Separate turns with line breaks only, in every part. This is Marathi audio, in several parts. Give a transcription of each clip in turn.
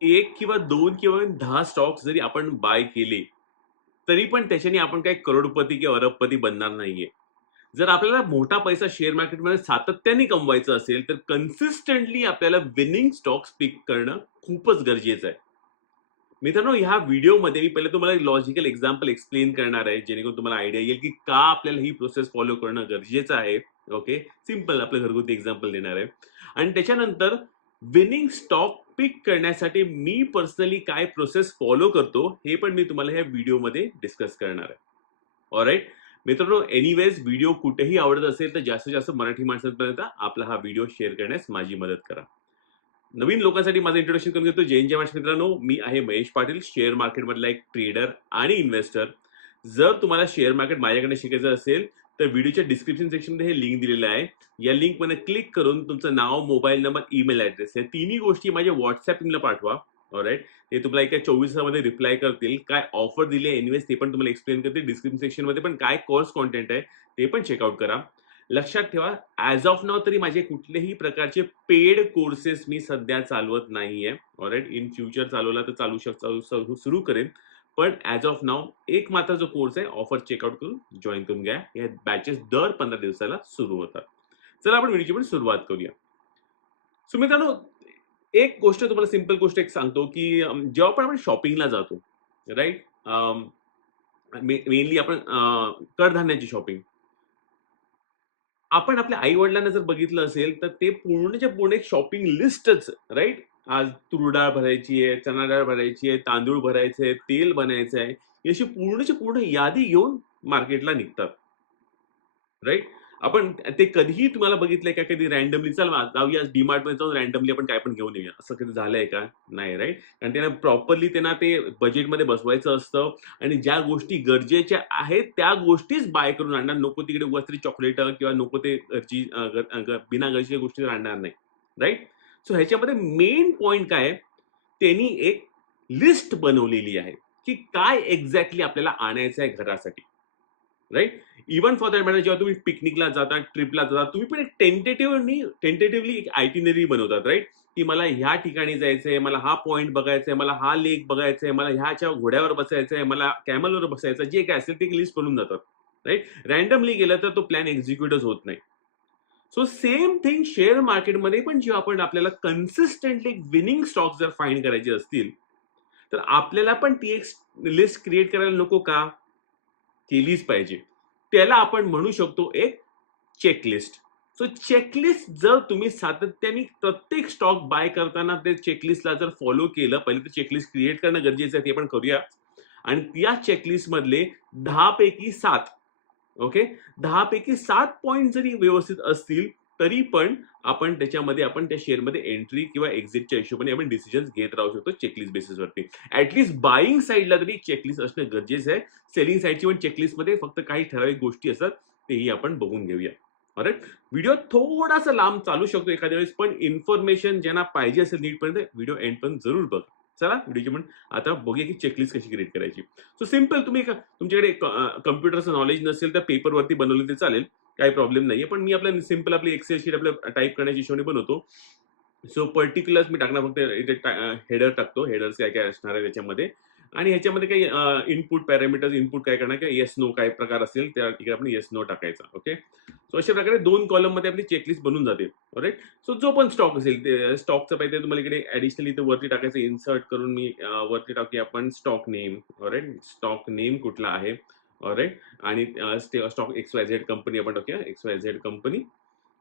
एक किंवा दोन किंवा दहा स्टॉक्स जरी आपण बाय केले, तरी पण त्याच्याने आपण काही करोडपती किंवा अरबपती बनणार नाहीये. जर आपल्याला मोठा पैसा शेअर मार्केटमध्ये सातत्याने कमवायचा असेल, तर कन्सिस्टंटली आपल्याला विनिंग स्टॉक्स पिक करणं खूपच गरजेचं आहे. मित्रांनो, ह्या व्हिडिओमध्ये मी पहिले तुम्हाला लॉजिकल एक्झाम्पल एक्सप्लेन करणार आहे, जेणेकरून तुम्हाला आयडिया येईल, की का आपल्याला ही प्रोसेस फॉलो करणं गरजेचं आहे. ओके. सिंपल आपलं घरगुती एक्झाम्पल देणार आहे. आणि त्याच्यानंतर विनिंग स्टॉक पिक करण्यासाठी मी पर्सनली काय प्रोसेस फॉलो करतो, हे पण मी तुम्हाला ह्या व्हिडिओमध्ये डिस्कस करणार आहे. ऑलराइट. मित्रांनो, एनिवेज व्हिडिओ कुठेही आवडत असेल, तर जास्तीत जास्त मराठी माणसांपर्यंत आपला हा व्हिडिओ शेअर करण्यास माझी मदत करा. नवीन लोकांसाठी माझं इंट्रोडक्शन करून घेतो. जैन हिंद, मित्रांनो. मी आहे महेश पाटील, शेअर मार्केटमधला एक ट्रेडर आणि इन्व्हेस्टर. जर तुम्हाला शेअर मार्केट माझ्याकडे शिकायचं असेल, तर व्हिडिओच्या डिस्क्रिप्शन सेक्शनमध्ये हे लिंक दिलेलं आहे. या लिंकमध्ये क्लिक करून तुमचं नाव, मोबाईल नंबर, ईमेल ॲड्रेस या तिन्ही गोष्टी माझ्या WhatsApp पाठवा. ऑलराईट ते तुम्हाला एका चोवीसामध्ये रिप्लाय करतील. काय ऑफर दिली आहे ते पण तुम्हाला एक्सप्लेन करतील. डिस्क्रिप्शन सेक्शनमध्ये पण काय कोर्स कॉन्टेंट आहे, ते पण चेकआउट करा. लक्षात ठेवा, ॲज ऑफ नाव तरी माझे कुठलेही प्रकारचे पेड कोर्सेस मी सध्या चालवत नाहीये. ऑलराईट इन फ्युचर चालवला तर चालू शक चालू सुरू करेन. पण ॲज ऑफ नाव एक मात्र जो कोर्स आहे, ऑफर चेकआउट करून जॉईन करून घ्या. या बॅचेस दर 15 दिवसाला सुरू होतात. चला आपण व्हिडिओची पण सुरुवात करूया. सो मित्रांनो, एक गोष्ट तुम्हाला सिंपल गोष्ट एक सांगतो, की जेव्हा पण आपण शॉपिंगला जातो, राईट अं, मेनली आपण कडधान्याची शॉपिंग. आपण आपल्या आई-वडिलांना जर बघितलं असेल, तर ते पूर्णच्या पूर्ण एक शॉपिंग लिस्टच राईट आज तूर डाळ भरायची आहे, चणा डाळ भरायची आहे, तांदूळ भरायचे आहे, तेल बनायचं आहे. अशी पूर्णची पूर्ण यादी घेऊन मार्केटला निघतात. राईट आपण ते कधीही तुम्हाला बघितलंय का कधी रँडमली चल जाऊया डी-मार्टमध्ये जाऊन रॅन्डमली आपण काय पण घेऊन येऊया. असं कधी झालंय का? नाही राईट कारण त्यांना प्रॉपरली त्यांना ते बजेटमध्ये बसवायचं असतं आणि ज्या गोष्टी गरजेच्या आहेत, त्या गोष्टीच बाय करून आणणार. नको तिकडे वस्त्री चॉकलेट किंवा नको ते बिना गरजेच्या गोष्टी आणणार नाही. राईट सो ह्याच्यामध्ये मेन पॉइंट काय आहे, त्यांनी एक लिस्ट बनवलेली आहे, की काय एक्झॅक्टली आपल्याला आणायचं आहे घरासाठी. Right even for that matter जेव्हा तुम्ही पिकनिकला जाता, ट्रिपला जाता, तुम्ही पण एक टेंटेटिव्हली टेंटेटिव्हली एक आयटिनरी बनवतात राईट की मला ह्या ठिकाणी जायचंय, मला हा पॉईंट बघायचा आहे, मला हा लेक बघायचा आहे, मला ह्याच्या घोड्यावर बसायचं आहे, मला कॅमलवर बसायचं आहे, जे काय असेल ते लिस्ट बनवून जातात. राईट रँडमली गेलं तर तो प्लॅन एक्झिक्युटच होत नाही. सो सेम थिंग शेअर मार्केटमध्ये पण जेव्हा आपण आपल्याला कन्सिस्टंटली विनिंग स्टॉक्स जर फाईंड करायचे असतील, तर आपल्याला पण ती एक लिस्ट क्रिएट करायला नको का? केलीच पाहिजे. त्याला आपण म्हणू शकतो एक चेकलिस्ट. सो चेकलिस्ट जर तुम्ही सातत्याने प्रत्येक स्टॉक बाय करताना ते चेकलिस्टला जर फॉलो केलं, पहिले तर चेकलिस्ट क्रिएट करणं गरजेचं आहे, ते पण करूया. आणि या चेकलिस्टमधले 10 पैकी सात ओके. 10 पैकी 7 पॉइंट जरी व्यवस्थित असतील, तरी पण आपण त्याच्यामध्ये आपण त्या शेअरमध्ये एंट्री किंवा एक्झिटच्या हिशोबाने आपण डिसिजन्स घेत राहू शकतो चेकलिस्ट बेसिसवरती. ॲट लीस्ट बायिंग तरी चेकलिस्ट असणं गरजेचं आहे. सेलिंग साईडची पण चेकलिस्टमध्ये फक्त काही ठराविक गोष्टी असतात, तेही आपण बघून घेऊया. बरं व्हिडिओ थोडासा लांब चालू शकतो एखाद्या वेळेस, पण इन्फॉर्मेशन ज्यांना पाहिजे असेल नीटपर्यंत व्हिडिओ एंडपर्यंत जरूर बघा. चला व्हिडिओची पण आता बघूया की चेकलिस्ट कशी क्रिएट करायची. सो सिंपल तुम्ही तुमच्याकडे कम्प्युटरचं नॉलेज नसेल, तर पेपरवरती बनवलं ते चालेल. काही प्रॉब्लेम नाहीये. पण मी आपल्या सिंपल आपली एक्सेल शीट आपल्या टाईप करण्याच्या हिशोबाने बनवतो. सो पर्टिक्युलर्स मी टाकणार फक्त हेडर टाकतो. हेडर्स काय-काय असणार आहे त्याच्यामध्ये आणि ह्याच्यामध्ये काही इनपुट पॅरामीटर्स इनपुट काय करणार किंवा येस, नो काय प्रकार असेल, त्या ठिकाणी आपण येस, नो टाकायचा. ओके. सो अशा प्रकारे दोन कॉलममध्ये आपली चेकलिस्ट बनून जाते. राईट सो जो पण स्टॉक असेल, ते स्टॉकचं पाहिजे तुम्हाला इकडे ॲडिशनली इथे वरती टाकायचं इन्सर्ट करून मी वरती टाकूया आपण stock name. Right stock name कुठला आहे. राईट आणि स्टॉक एक्स-वाय-झेड कंपनी आपण टाकूया. XYZ company.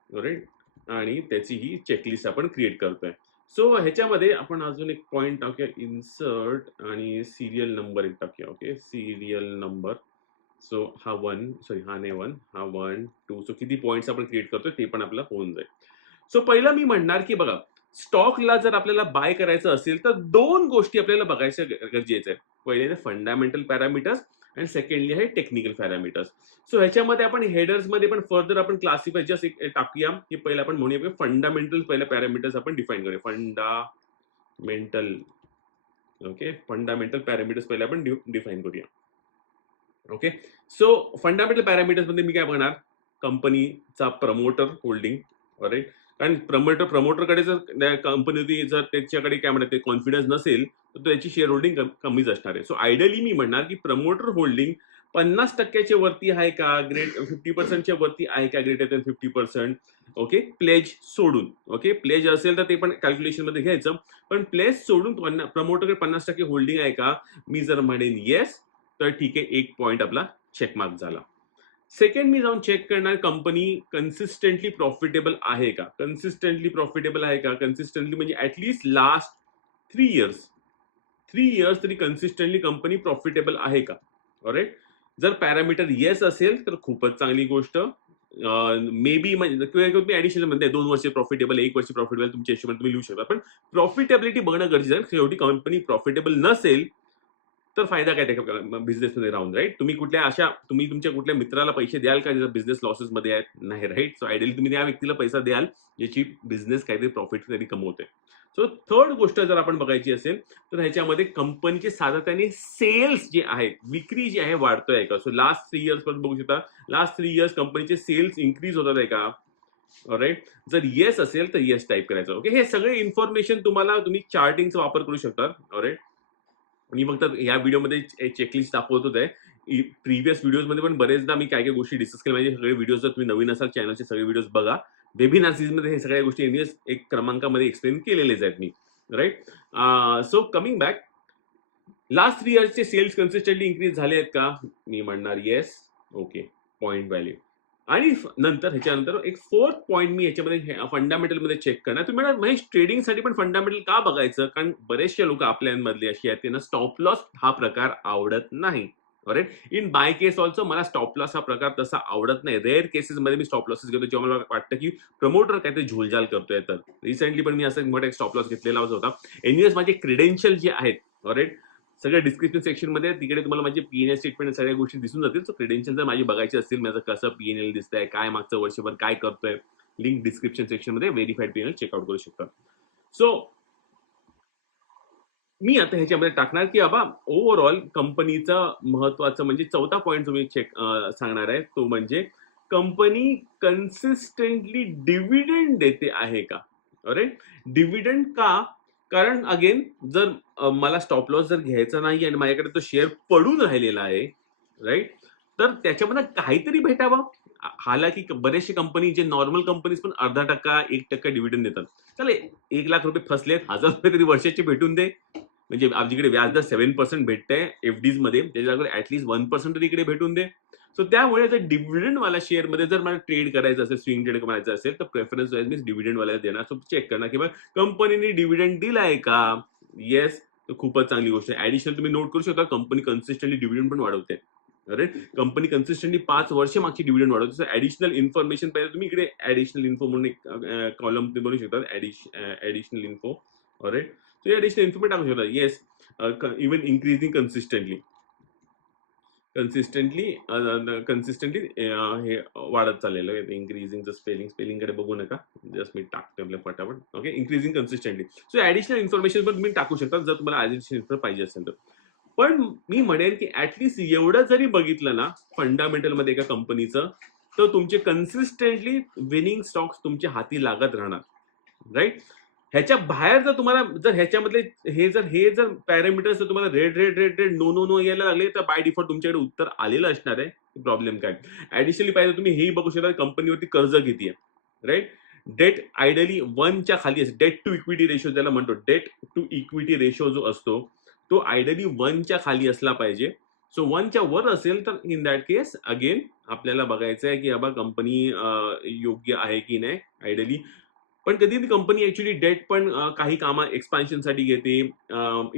राईट आणि त्याची ही चेकलिस्ट आपण क्रिएट करतोय. सो ह्याच्यामध्ये आपण अजून एक पॉईंट टाकूया इन्सर्ट आणि सिरियल नंबर एक टाकूया. ओके. Serial number. सो हा वन सॉरी हा नाही वन हा 1, 2 सो किती पॉईंट्स आपण क्रिएट करतोय ते पण आपल्याला होऊन जाईल. सो पहिलं मी म्हणणार की बघा, स्टॉकला जर आपल्याला बाय करायचं असेल, तर दोन गोष्टी आपल्याला बघायच्या गरजेचं आहे. पहिले फंडामेंटल पॅरामीटर्स आणि सेकंडली आहे टेक्निकल पॅरामीटर्स. सो ह्याच्यामध्ये आपण हेडर्समध्ये पण फर्दर आपण क्लासिफाय जस्ट एक टाकूया, की पहिलं आपण म्हणूया की फंडामेंटल पहिले पॅरामीटर्स आपण डिफाईन करूया. Fundamental okay. फंडामेंटल पॅरामीटर्स पहिले आपण डिफाईन करूया. ओके. सो फंडामेंटल पॅरामीटर्समध्ये मी काय बघणार, कंपनीचा प्रमोटर होल्डिंग. राईट कारण प्रमोटर प्रमोटरकडे जर कंपनी जर त्याच्याकडे काय म्हणतात कॉन्फिडन्स नसेल तर त्याची शेअर होल्डिंग कमीच असणार आहे. सो आयडियली मी म्हणणार की प्रमोटर होल्डिंग पन्नास टक्क्याच्या वरती आहे का? ग्रेट फिफ्टी पर्सेंटच्या वरती आहे का greater than fifty percent okay pledge सोडून. ओके प्लेज असेल तर ते पण कॅल्क्युलेशनमध्ये घ्यायचं. पण प्लेज सोडून प्रमोटरकडे पन्नास टक्के होल्डिंग आहे का? मी जर म्हणेन येस तर ठीक आहे एक पॉईंट आपला चेकमार्क झाला. सेकंड मी जाऊन चेक करणार कंपनी कन्सिस्टंटली प्रॉफिटेबल आहे का? कन्सिस्टंटली प्रॉफिटेबल आहे का? कन्सिस्टंटली म्हणजे at least last three years three years तरी कन्सिस्टंटली कंपनी प्रॉफिटेबल आहे का? राईट जर पॅरामीटर येस असेल तर खूपच चांगली गोष्ट. मे बी म्हणजे तुम्ही ऍडिशनल म्हणते दोन वर्ष प्रॉफिटेबल एक वर्ष प्रॉफिटेबल तुमच्या हिशोबाने तुम्ही लिहू शकता. पण प्रॉफिटेबिलिटी बघणं गरजेचं आहे. शेवटी कंपनी प्रॉफिटेबल नसेल तर फायदा काय त्या बिझनेसमध्ये राहून राईट तुम्ही कुठल्या अशा तुम्ही तुमच्या कुठल्या मित्राला पैसे द्याल का ज्याचा बिझनेस लॉसेसमध्ये आहेत नाही राईट सो आयडियली तुम्ही त्या व्यक्तीला पैसा द्याल ज्याची बिझनेस काहीतरी प्रॉफिट तरी कमवते. सो थर्ड गोष्ट जर आपण बघायची असेल तर ह्याच्यामध्ये कंपनीचे सातत्याने सेल्स जे आहेत विक्री जी आहे वाढतोय का? सो लास्ट थ्री इयर्स पर्यंत बघू शकता लास्ट थ्री इयर्स कंपनीचे सेल्स इन्क्रीज होतात आहे का? राईट जर येस असेल तर येस टाईप करायचं. ओके हे सगळे इन्फॉर्मेशन तुम्हाला तुम्ही चार्टिंगचा वापर करू शकता. राईट मी फक्त या व्हिडिओमध्ये चेकलिस्ट दाखवत होते. प्रिव्हियस व्हिडिओमध्ये पण बरेचदा मी काय काय गोष्टी डिस्कस केल्या. म्हणजे सगळे व्हिडिओ जर तुम्ही नवीन असाल चॅनलचे सगळे व्हिडिओज बघा. बेबी मध्ये हे सगळ्या गोष्टी एनिवेज एक क्रमांकामध्ये एक्सप्लेन केलेलेच आहेत मी. Right so coming back last three इयर्सचे sales consistently increase झाले आहेत का? मी म्हणणार येस ओके पॉईंट व्हॅल्यू आणि नंतर ह्याच्यानंतर एक फोर्थ पॉईंट मी ह्याच्यामध्ये फंडामेंटलमध्ये चेक करणार. तुम्ही महेश ट्रेडिंगसाठी पण फंडामेंटल का बघायचं? कारण बरेचसे लोक आपल्यामधले अशी आहेत. त्यांना स्टॉप लॉस हा प्रकार आवडत नाही. Right in my case also मला स्टॉप लॉस हा प्रकार तसा आवडत नाही. रेअर केसेसमध्ये मी स्टॉप लॉसेस घेतो. जेव्हा मला वाटतं की प्रमोटर काहीतरी झोलझाल करतोय तर. रिसेंटली पण मी असं मोठा स्टॉप लॉस घेतलेला होता. एनिवेज माझे क्रेडेन्शियल जे आहेत राईट सगळ्या डिस्क्रिप्शन सेक्शनमध्ये तिकडे तुम्हाला माझे पीएनएल स्टेटमेंट सगळ्या गोष्टी दिसून जातील. सो क्रेडेन्शियल जर माझी बघायची असतील माझं कसं पीएनएल दिसतंय काय मागचं वर्षभर काय करतोय लिंक डिस्क्रिप्शन सेक्शनमध्ये व्हेरीफाईड पीएनएल चेकआउट करू शकता. सो मी आता ह्याच्यामध्ये टाकणार की बाबा ओव्हरऑल कंपनीचं महत्वाचं म्हणजे चौथा पॉईंट तुम्ही चेक सांगणार आहे तो म्हणजे कंपनी कन्सिस्टंटली डिव्हिडंड देते आहे का? राईट डिव्हिडंड का कारण अगेन जर मला स्टॉप लॉस जर घ्यायचा नाही आणि माझ्याकडे तो शेअर पडून राहिलेला आहे राईट तर त्याच्यामध्ये काहीतरी भेटावं. हालाकी बरेचसे कंपनी जे नॉर्मल कंपनीज पण अर्धा टक्का एक टक्का डिव्हिडंड देतात. चला एक लाख रुपये फसलेत हजार रुपये तरी वर्षाचे भेटून दे. म्हणजे आमच्याकडे व्याजदर सेव्हन पर्सेंट भेटतंय एफ डीजमध्ये. त्याच्याकडे ऍटलीस्ट वन पर्सेंट तरी इकडे भेटून दे. सो त्यामुळे जर डिव्हिडंड वाला शेअरमध्ये जर मला ट्रेड करायचं असेल स्विंग ट्रेड करायचं असेल तर प्रेफरन्स वाईज मी डिव्हिडंड वाला देणार. सो चेक करणार किंवा कंपनीने डिव्हिडंड दिलाय का? येस खूपच चांगली गोष्ट आहे. ऍडिशनल तुम्ही नोट करू शकता कंपनी कन्सिस्टंटली डिव्हिडंड पण वाढवते. राईट कंपनी कन्सिस्टंटली पाच वर्ष मागची डिव्हिडंड वाढवते. सो ऍडिशनल इन्फॉर्मेशन पाहिजे तुम्ही इकडे ऍडिशनल इन्फो म्हणून एक कॉलम तुम्ही बनवू शकता. Additional info right so additional info पण टाकू शकता. Yes even increasing consistently consistently consistently हे वाढत चाललेलं आहे. इन्क्रीजिंगचं स्पेलिंग स्पेलिंगकडे बघू नका. जस्ट मी टाकते आपल्या पटापट. Okay increasing consistently so additional information पण तुम्ही टाकू शकता जर तुम्हाला ॲडिशनल इन्फॉर्मेशन पाहिजे असेल तर. पण मी म्हणेन की ऍटलिस्ट एवढं जरी बघितलं ना फंडामेंटलमध्ये एका कंपनीचं तर तुमचे कन्सिस्टंटली विनिंग स्टॉक्स तुमच्या हाती लागत राहणार. राईट ह्याच्या बाहेर जर तुम्हाला जर ह्याच्यामधले हे जर हे जर पॅरामीटर्स जर तुम्हाला red red red red no no no यायला लागले तर बाय डिफॉल्ट तुमच्याकडे उत्तर आलेलं असणार आहे. प्रॉब्लेम काय? ऍडिशनली पाहिजे तुम्ही हेही बघू शकता कंपनीवरती कर्ज घेते राईट डेट आयडियली वनच्या खाली असते. डेट टू इक्विटी रेशो ज्याला म्हणतो. डेट टू इक्विटी रेशो जो असतो तो आयडियली वनच्या खाली असला पाहिजे. सो वनच्या वर असेल तर इन दॅट केस अगेन आपल्याला बघायचं आहे की बाबा कंपनी योग्य आहे की नाही. आयडियली पण कधी कधी कंपनी ऍक्च्युली डेट पण काही कामा एक्सपान्शनसाठी घेते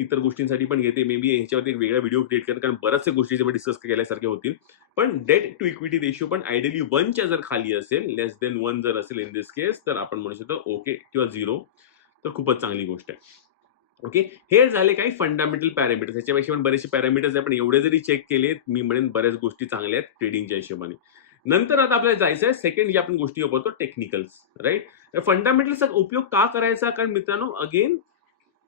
इतर गोष्टींसाठी पण घेते. मे बी ह्याच्यावरती एक वेगळा व्हिडिओ क्रिएट करते कारण बऱ्याचशा गोष्टी जेव्हा डिस्कस केल्यासारखे होतील. पण डेट टू इक्विटी रेशिओ पण आयडियली वनच्या जर खाली असेल लेस देन वन जर असेल इन दिस केस तर आपण म्हणू शकतो ओके किंवा झिरो तर खूपच चांगली गोष्ट आहे. ओके हे झाले काही फंडामेंटल पॅरामीटर्स ह्याच्यापेक्षा पण बरेचसे पॅरामीटर्स आहे पण एवढे जरी चेक केले मी म्हणेन बऱ्याच गोष्टी चांगल्या आहेत ट्रेडिंगच्या हिशोबाने. नंतर आता आपल्याला जायचं आहे सेकंड जी आपण गोष्टी बोलतो टेक्निकल्स राईट फंडामेंटलचा उपयोग का करायचा? कारण मित्रांनो अगेन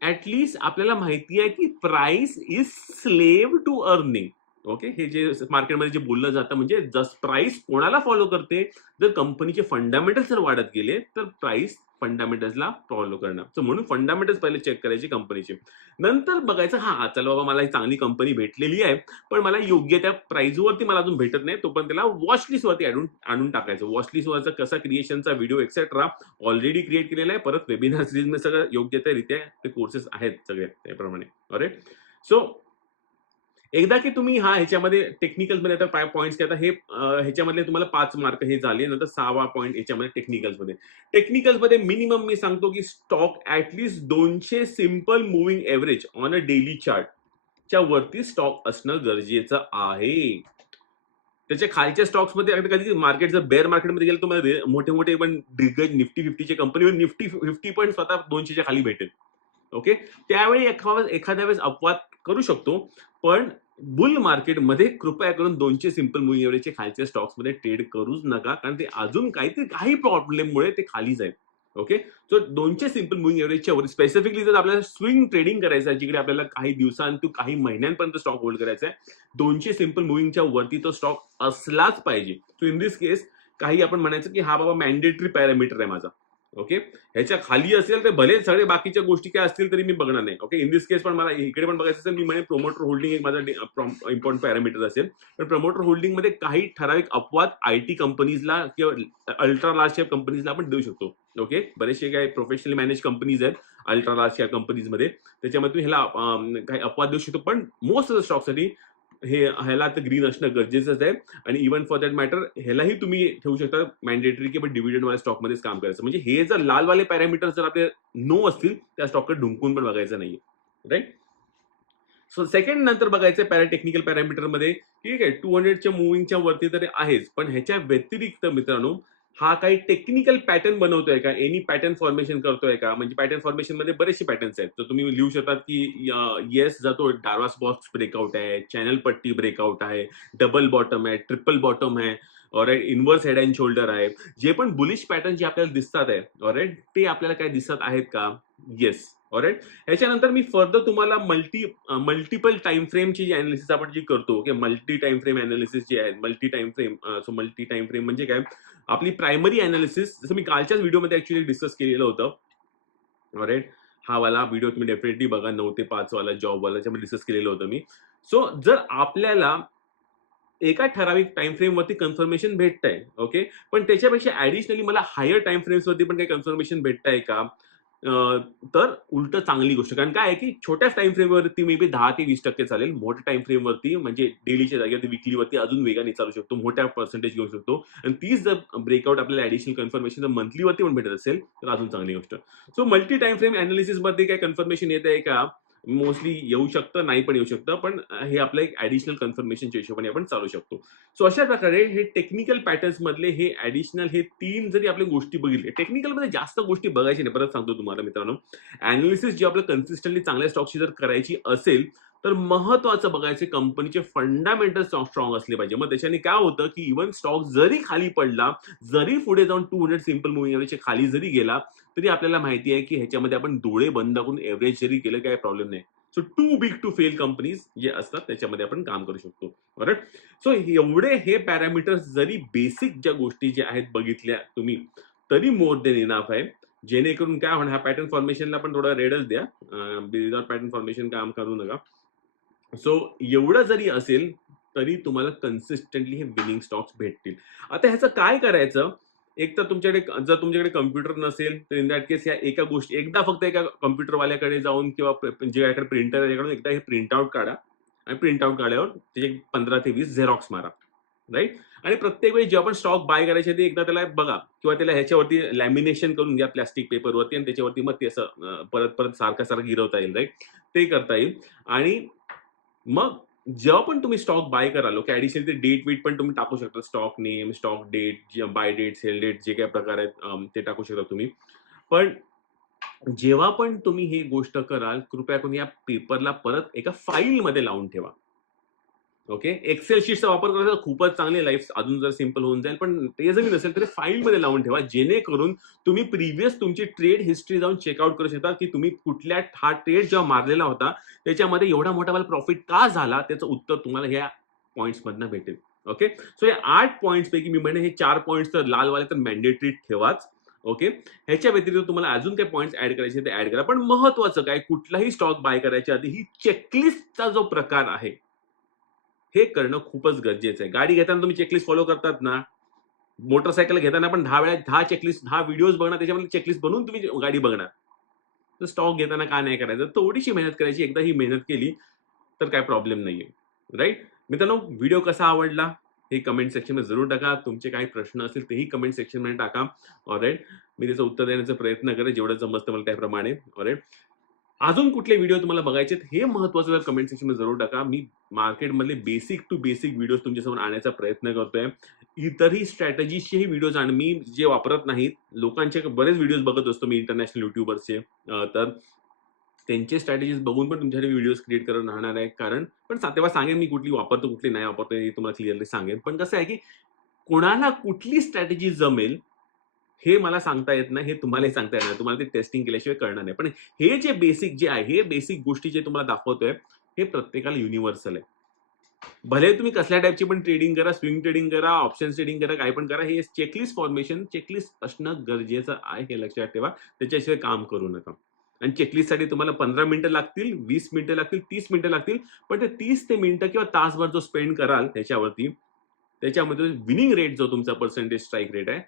ऍटलिस्ट आपल्याला माहिती आहे की price is slave to earning okay? हे जे मार्केटमध्ये जे बोललं जातं म्हणजे जस प्राइस कोणाला फॉलो करते? जर कंपनीचे फंडामेंटल जर वाढत गेले तर प्राइस फंडामेंटल्सला फॉलो करणार. सो म्हणून फंडामेंटल्स पहिले चेक करायचे कंपनीचे नंतर बघायचं हा चला बाबा मला ही चांगली कंपनी भेटलेली आहे पण मला योग्य त्या प्राइसवरती मला अजून भेटत नाही तो पण त्याला वॉचलिस्टवरती आणून आणून टाकायचं. वॉचलिस्टवरचा कसा क्रिएशनचा व्हिडिओ एक्सेट्रा ऑलरेडी क्रिएट केलेला आहे. परत वेबिनार सिरीजमध्ये सगळं योग्य त्या रित्या ते कोर्सेस आहेत सगळे त्याप्रमाणे. अरे सो एकदा की तुम्ही हा ह्याच्यामध्ये टेक्निकल्समध्ये आता फाय पॉईंट्स की आता हे ह्याच्यामधले तुम्हाला पाच मार्क हे झाले नंतर सहावा पॉईंट याच्यामध्ये टेक्निकल्समध्ये. टेक्निकल्समध्ये मिनिमम मी सांगतो की स्टॉक ऍटलिस्ट दोनशे simple moving average on a daily chart च्या वरती स्टॉक असणं गरजेचं आहे. त्याच्या खालच्या स्टॉक्समध्ये कधी मार्केट जर बेअर मार्केटमध्ये गेलं तुम्हाला मोठे मोठे पण दिग्गज निफ्टी फिफ्टीचे कंपनी निफ्टी फिफ्टी पण स्वतः दोनशेच्या खाली भेटेल. ओके? त्यावेळी एखाद्या वेळेस अपवाद करू शकतो पण बुल मार्केटमध्ये कृपया करून दोनशे सिंपल मुली एव्हरेजचे खालच्या स्टॉक्समध्ये ट्रेड करूच नका कारण ते अजून काहीतरी काही प्रॉब्लेममुळे ते खाली जाईल. ओके? सो दोनशे सिंपल मुव्हिंग एव्हरेजच्या वर स्पेसिफिकली जर आपल्याला स्विंग ट्रेडिंग करायचं आहे जिकडे आपल्याला काही दिवसांतू काही महिन्यांपर्यंत स्टॉक होल्ड करायचा आहे दोनशे सिंपल मुव्हिंगच्या वरती तो स्टॉक असलाच पाहिजे. सो इन दिस केस काही आपण म्हणायचं की हा बाबा मॅन्डेटरी पॅरामीटर आहे माझा. ओके ह्याच्या खाली असेल तर भले सगळे बाकीच्या गोष्टी काय असतील तरी मी बघणार नाही. ओके इन दिस केस पण मला इकडे पण बघायचं असेल मी म्हणजे प्रोमोटर होल्डिंग एक माझा इम्पॉर्टंट पॅरामीटर असेल. पण प्रमोटर होल्डिंगमध्ये काही ठराविक अपवाद आय टी कंपनीजला किंवा अल्ट्रा लार्ज कॅप कंपनीजला आपण देऊ शकतो. ओके बरेचसे काही प्रोफेशनल मॅनेज कंपनीज आहेत अल्ट्रा लार्ज कॅप कंपनीजमध्ये त्याच्यामध्ये तुम्ही ह्याला काही अपवाद देऊ शकतो. पण मोस्ट ऑफ द स्टॉकसाठी हे ह्याला आता ग्रीन असणं गरजेचंच आहे. आणि इव्हन फॉर दॅट मॅटर ह्यालाही तुम्ही ठेवू शकता मॅन्डेटरी किंवा डिव्हिडंड वाल्या स्टॉकमध्येच काम करायचं. म्हणजे हे जर लालवाले पॅरामीटर जर आपले नो असतील त्या स्टॉककडे ढुंकून पण बघायचं नाहीये. राईट सो सेकंड नंतर बघायचं पॅरा टेक्निकल पॅरामीटरमध्ये ठीक आहे टू हंड्रेडच्या मुव्हिंगच्या वरती तरी आहेच. पण ह्याच्या व्यतिरिक्त मित्रांनो हा काही टेक्निकल पॅटर्न बनवतोय का? एनी पॅटर्न फॉर्मेशन करतोय का? म्हणजे पॅटर्न फॉर्मेशनमध्ये बरेचसे पॅटर्न्स आहेत. तर तुम्ही लिहू शकतात की येस जातो डार्वास बॉक्स ब्रेकआउट आहे चॅनल पट्टी ब्रेकआउट आहे डबल बॉटम आहे ट्रिपल बॉटम आहे alright inverse head and shoulder आहे. जे पण बुलिश पॅटर्न जे आपल्याला दिसतात आहे ऑरेट ते आपल्याला काय दिसत आहेत का? येस ऑरेट ह्याच्यानंतर मी फर्दर तुम्हाला मल्टी मल्टिपल टाइम फ्रेमची जी अनालिसिस आपण जी करतो की मल्टी टाइम फ्रेम अनालिसिस जे आहे multi time frame so multi time frame म्हणजे काय? आपली प्रायमरी अनालिसिस जसं मी कालच्याच व्हिडिओमध्ये ऍक्च्युली डिस्कस केलेलं होतं. राईट हा वाला व्हिडिओ तुम्ही डेफिनेटली बघा नऊ ते पाच वाला जॉब वाला डिस्कस केलेलं होतं मी. सो जर आपल्याला एका ठराविक टाइम फ्रेम वरती कन्फर्मेशन आहे ओके पण त्याच्यापेक्षा ऍडिशनली मला हायर टाइम फ्रेम्स वरती पण काही कन्फर्मेशन भेटतंय का? तर उलट चांगली गोष्ट. कारण काय आहे की छोट्या टाइम फ्रेम वरती मे बी दहा ते वीस टक्के चालेल. मोठ्या टाइम फ्रेम वरती म्हणजे डेलीच्या जागेवरती विकलीवरती अजून वेगाने चालू शकतो. मोठ्या पर्सेंटेज घेऊ शकतो. आणि तीच जर ब्रेकआउट आपल्याला ऍडिशनल कन्फर्मेशन जर मंथली वरती पण भेटत असेल तर अजून चांगली गोष्ट. सो मल्टी टाइम फ्रेम अनालिसिसमध्ये काय कन्फर्मेशन येत आहे का? मोस्टली येऊ शकतं नाही पण येऊ शकतं पण हे आपलं एक ऍडिशनल कन्फर्मेशनच्या हिशोबाने आपण चालू शकतो. सो अशा प्रकारे हे टेक्निकल पॅटर्न्स मधले हे ऍडिशनल हे तीन जरी आपल्या गोष्टी बघितले टेक्निकलमध्ये जास्त गोष्टी बघायची नाही. परत सांगतो तुम्हाला मित्रांनो. अनालिसिस जी आपलं कन्सिस्टंटली चांगल्या स्टॉकची जर करायची असेल तर महत्वाचं बघायचे कंपनीचे फंडामेंटल स्ट्रॉंग असले पाहिजे. मग त्याच्याने काय होतं की इव्हन स्टॉक जरी खाली पडला जरी पुढे जाऊन टू हंड्रेड सिंपल मुव्हिंग एव्हरेजच्या खाली जरी गेला तरी आपल्याला माहिती आहे की ह्याच्यामध्ये आपण डोळे बंद करून एव्हरेज जरी केलं काही प्रॉब्लेम नाही. So too big to fail companies जे असतात त्याच्यामध्ये आपण काम करू शकतो. बरोबर सो एवढे हे पॅरामीटर्स जरी बेसिक ज्या गोष्टी ज्या आहेत बघितल्या तुम्ही तरी मोर देन इनाफ आहे. जेणेकरून काय होणार ह्या पॅटर्न फॉर्मेशनला पण थोडा रेडच द्या. विदाउट पॅटर्न फॉर्मेशन काम करू नका. सो एवढं जरी असेल तरी तुम्हाला कन्सिस्टंटली हे विनिंग स्टॉक्स भेटतील. आता ह्याचं काय करायचं? एक तर तुमच्याकडे जर तुमच्याकडे कम्प्युटर नसेल तर इन दॅट केस या एका गोष्टी एकदा फक्त एका कम्प्युटरवाल्याकडे जाऊन किंवा प्र- ज्याकडे प्रिंटर आहे एकदा हे प्रिंट आउट काढा आणि प्रिंट आउट काढल्यावर त्याचे पंधरा ते वीस झेरॉक्स मारा. राईट आणि प्रत्येक वेळी जे आपण स्टॉक बाय करायचे ते एकदा त्याला बघा किंवा त्याला ह्याच्यावरती लॅमिनेशन करून घ्या प्लास्टिक पेपरवरती आणि त्याच्यावरती मग ते असं परत परत सारखं सारखं गिरवता येईल. राईट ते करता येईल. आणि मग जेव्हा पण तुम्ही स्टॉक बाय कराल ओके ऍडिशनल ते डेट वेट पण तुम्ही टाकू शकता. Stock name stock date buy date sell date जे काही प्रकार आहेत ते टाकू शकता तुम्ही. पण जेव्हा पण तुम्ही ही गोष्ट कराल कृपया करून या पेपरला परत एका फाईल मध्ये लावून ठेवा. ओके एक्सेल शीटचा वापर करायचा खूपच चांगली लाईफ अजून जर सिंपल होऊन जाईल. पण ते जरी नसेल तरी फाईल मध्ये लावून ठेवा. जेणेकरून तुम्ही प्रिव्हियस तुमची ट्रेड हिस्ट्री जाऊन चेकआउट करू शकता की तुम्ही कुठल्या हा ट्रेड जेव्हा मारलेला होता त्याच्यामध्ये एवढा मोठा मला प्रॉफिट का झाला? त्याचं उत्तर तुम्हाला ह्या पॉईंट्स मधनं भेटेल. ओके सो या आठ पॉईंट्स पैकी मी म्हणे हे चार पॉईंट्स तर लालवाले तर मॅन्डेटरी ठेवाच. ओके ह्याच्या व्यतिरिक्त तुम्हाला अजून काही पॉईंट्स ऍड करायचे ते ऍड करा. पण महत्वाचं काय? कुठलाही स्टॉक बाय करायच्या आधी ही चेकलिस्टचा जो प्रकार आहे हे करणं खूपच गरजेचं आहे. गाडी घेताना तुम्ही चेकलिस्ट फॉलो करतात ना मोटरसायकल घेताना पण दहा वेळा दहा चेकलिस्ट दहा व्हिडिओज बघणार त्याच्यामध्ये चेकलिस्ट बनवून तुम्ही गाडी बघणार. तर स्टॉक घेताना का नाही करायचं? थोडीशी मेहनत करायची. एकदा ही मेहनत केली तर काय प्रॉब्लेम नाहीये. राईट मित्रांनो व्हिडिओ कसा आवडला? हे कमेंट सेक्शनमध्ये जरूर टाका. तुमचे काही प्रश्न असतील तेही कमेंट सेक्शनमध्ये टाका. ऑलराईट मी त्याचं उत्तर देण्याचा प्रयत्न करेन. जेवढं जमतं मला त्याप्रमाणे. ऑलराईट अजून कुठले व्हिडिओ तुम्हाला बघायचे हे महत्वाचं कमेंट सेक्शनमध्ये जरूर टाका. मी मार्केटमधले बेसिक टू बेसिक व्हिडिओज तुमच्यासमोर आणायचा प्रयत्न करतोय. इतरही स्ट्रॅटजीचेही व्हिडिओज आण. मी जे वापरत नाहीत लोकांचे बरेच व्हिडिओज बघत असतो मी इंटरनॅशनल युट्यूबर्सचे तर त्यांचे स्ट्रॅटेजीज बघून पण तुमच्यासाठी व्हिडिओज क्रिएट करत राहणार आहे. कारण पण सा- तेव्हा सांगेन मी कुठली वापरतो कुठली नाही वापरतो हे तुम्हाला क्लिअरली सांगेन. पण कसं आहे की कोणाला कुठली स्ट्रॅटेजी जमेल हे मला सांगता येत नाही हे तुम्हालाही सांगता येणार नाही. तुम्हाला ते टेस्टिंग केल्याशिवाय कळणार नाही. पण हे जे बेसिक जे आहे हे बेसिक गोष्टी जे तुम्हाला दाखवतोय हे प्रत्येकाला युनिव्हर्सल आहे. भले तुम्ही कसल्या टाईपची पण ट्रेडिंग करा स्विंग ट्रेडिंग करा ऑप्शन ट्रेडिंग करा काय पण करा हे चेकलिस्ट फॉर्मेशन चेकलिस्ट असणं गरजेचं आहे हे लक्षात ठेवा. त्याच्याशिवाय काम करू नका. आणि चेकलिस्टसाठी तुम्हाला पंधरा मिनिटं लागतील वीस मिनिटं लागतील तीस मिनिटं लागतील पण ते तीस ते मिनिटं किंवा तासभर जो स्पेंड कराल त्याच्यावरती त्याच्यामध्ये विनिंग रेट जो तुमचा पर्सेंटेज स्ट्राईक रेट आहे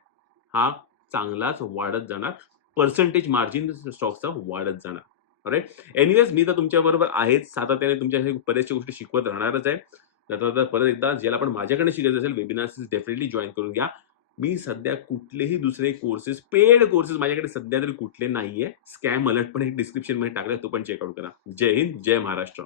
हा चांगलाच वाढत जाणार. पर्सेंटेज मार्जिन स्टॉकचा वाढत जाणार. राईट एनिवेज मी तर तुमच्या बरोबर आहेच. सातत्याने तुमच्या बऱ्याचशा गोष्टी शिकवत राहणारच आहे. तर परत एकदा ज्याला पण माझ्याकडे शिकायचं असेल वेबिनार्स डेफिनेटली जॉईन करून घ्या. मी सध्या कुठलेही दुसरे कोर्सेस पेड कोर्सेस माझ्याकडे सध्या तरी कुठले नाहीये. स्कॅम अलर्ट पण एक डिस्क्रिप्शनमध्ये टाकलाय तो पण चेकआउट करा. जय हिंद जय महाराष्ट्र.